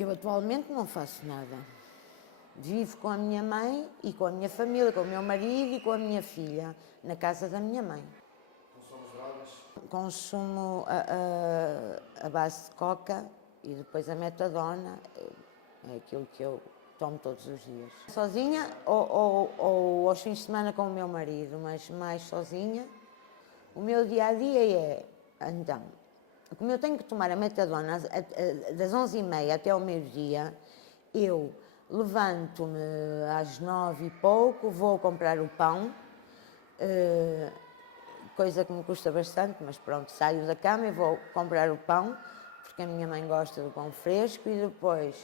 Eu atualmente não faço nada. Vivo com a minha mãe e com a minha família, com o meu marido e com a minha filha, na casa da minha mãe. Consumo drogas? Consumo a base de coca e depois a metadona, é aquilo que eu tomo todos os dias. Sozinha ou aos fins de semana com o meu marido, mas mais sozinha. O meu dia-a-dia é, então, como eu tenho que tomar a metadona das 11h30 até ao meio-dia, eu levanto-me às 9 e pouco, vou comprar o pão, coisa que me custa bastante, mas pronto, saio da cama e vou comprar o pão, porque a minha mãe gosta do pão fresco, e depois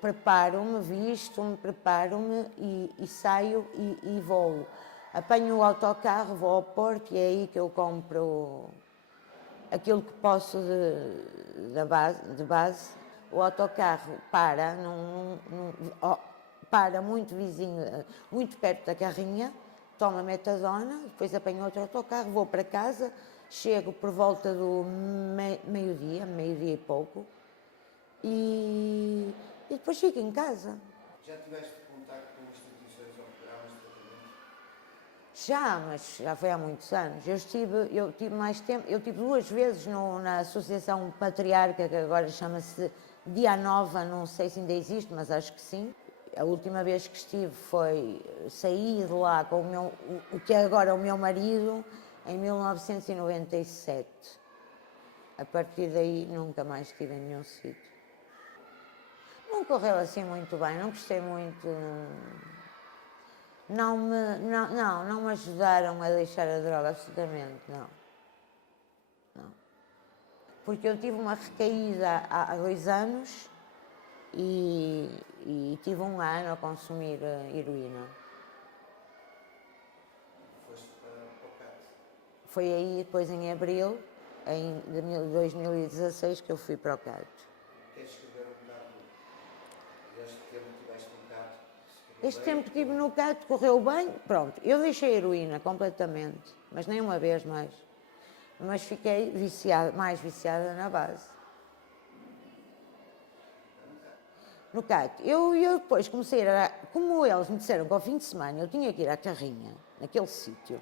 preparo-me, visto-me, preparo-me e saio e vou. Apanho o autocarro, vou ao Porto e é aí que eu compro aquilo que posso de base. O autocarro para, para muito vizinho, muito perto da carrinha, tomo a metadona, depois apanho outro autocarro, vou para casa, chego por volta do meio-dia e pouco, e depois fico em casa. Já tiveste contato com instituições ou programas de tratamento? Já, mas já foi há muitos anos. Eu tive mais tempo, eu tive 2 vezes na Associação Patriarca, que agora chama-se Dia Nova, não sei se ainda existe, mas acho que sim. A última vez que estive foi sair de lá com o que é agora o meu marido, em 1997. A partir daí nunca mais estive em nenhum sítio. Não correu assim muito bem, não gostei muito. Não me ajudaram a deixar a droga, absolutamente, não. Porque eu tive uma recaída há 2 anos e tive 1 ano a consumir heroína. Foste para o CAT? Foi aí, depois em abril de 2016, que eu fui para o CAT. Queres escrever um bocado deste tempo que tiveste no CAT? Este tempo que estive no CAT correu bem, pronto, eu deixei a heroína completamente, mas nem uma vez mais. Mas fiquei mais viciada na base. No CAT, eu depois comecei como eles me disseram que ao fim de semana eu tinha que ir à carrinha, naquele sítio,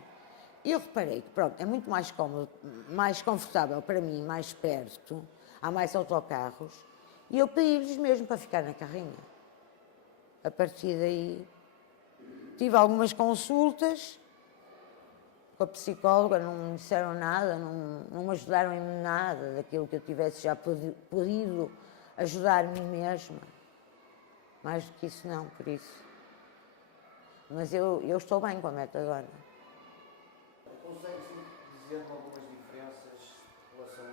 e eu reparei que, pronto, é muito mais cómodo, mais confortável para mim, mais perto, há mais autocarros, e eu pedi-lhes mesmo para ficar na carrinha. A partir daí, tive algumas consultas com a psicóloga, não me disseram nada, não me ajudaram em nada daquilo que eu tivesse já podido ajudar a mim mesma. Mais do que isso não, por isso. Mas eu estou bem com a metadona. Consegues dizer-me algumas diferenças em relação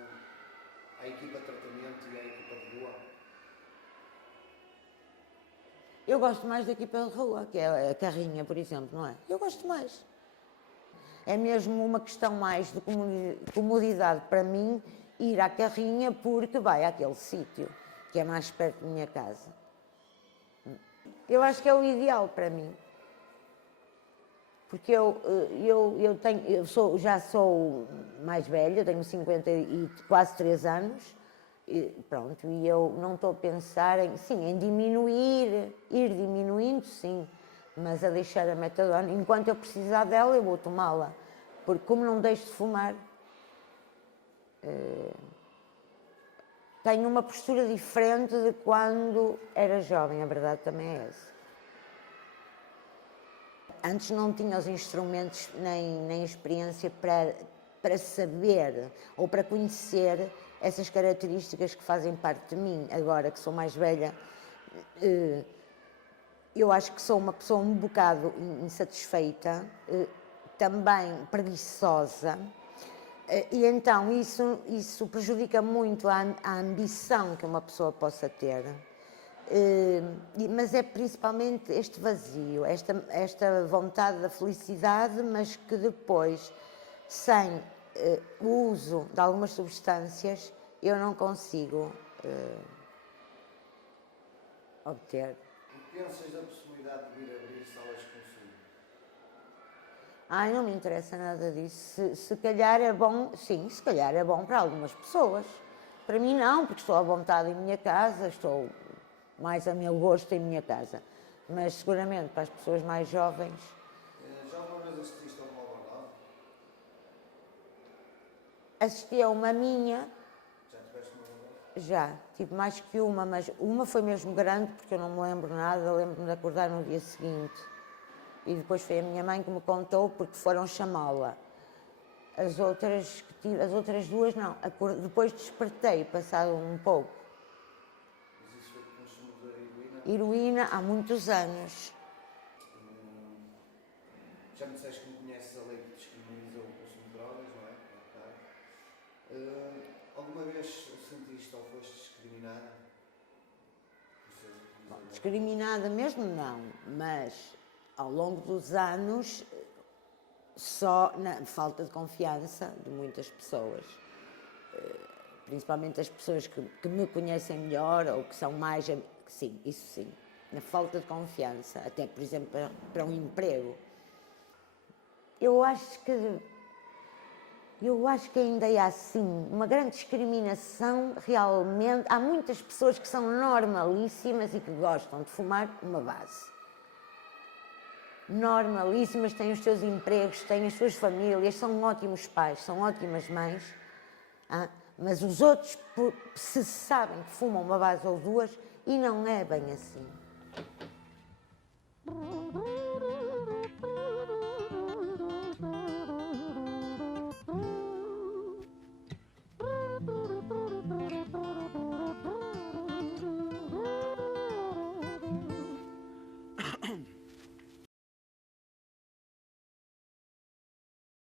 à equipa de tratamento e à equipa de rua? Eu gosto mais da equipa de rua, que é a carrinha, por exemplo, não é? Eu gosto mais. É mesmo uma questão mais de comodidade para mim ir à carrinha porque vai àquele sítio, que é mais perto da minha casa. Eu acho que é o ideal para mim. Porque já sou mais velha, tenho 50 e quase 3 anos, e pronto, e eu não estou a pensar em diminuir, ir diminuindo, sim, mas a deixar a metadona, enquanto eu precisar dela eu vou tomá-la, porque como não deixo de fumar, tenho uma postura diferente de quando era jovem, a verdade também é essa. Antes não tinha os instrumentos nem experiência para saber ou para conhecer essas características que fazem parte de mim. Agora que sou mais velha, eu acho que sou uma pessoa um bocado insatisfeita, também preguiçosa, e então isso prejudica muito a ambição que uma pessoa possa ter. Mas é principalmente este vazio, esta vontade da felicidade, mas que depois, sem o uso de algumas substâncias, eu não consigo obter. E pensas na possibilidade de vir abrir salas de consumo? Ai, não me interessa nada disso. Se calhar é bom, sim, se calhar é bom para algumas pessoas. Para mim não, porque estou à vontade em minha casa, estou mais a meu gosto em minha casa. Mas seguramente para as pessoas mais jovens. Já alguma vez assististe a uma overdose? Assisti a uma minha, Já tiveste uma overdose? já, tive mais que uma, mas uma foi mesmo grande, porque eu não me lembro nada, lembro-me de acordar no dia seguinte. E depois foi a minha mãe que me contou, porque foram chamá-la. As outras duas não. Depois despertei, passado um pouco. Mas isso foi de consumo de heroína? Heroína há muitos anos. Já me disseste que não conheces a lei que descriminaliza o consumo de drogas, não é? Ok. Alguma vez sentiste ou foste discriminada? Discriminada mesmo não, mas ao longo dos anos, só na falta de confiança de muitas pessoas, principalmente as pessoas que me conhecem melhor ou que são mais. Sim, isso sim. Na falta de confiança, até por exemplo para um emprego. Eu acho que ainda há sim uma grande discriminação realmente. Há muitas pessoas que são normalíssimas e que gostam de fumar uma base. Normalíssimas, têm os seus empregos, têm as suas famílias, são ótimos pais, são ótimas mães. Mas os outros se sabem que fumam uma base ou duas e não é bem assim.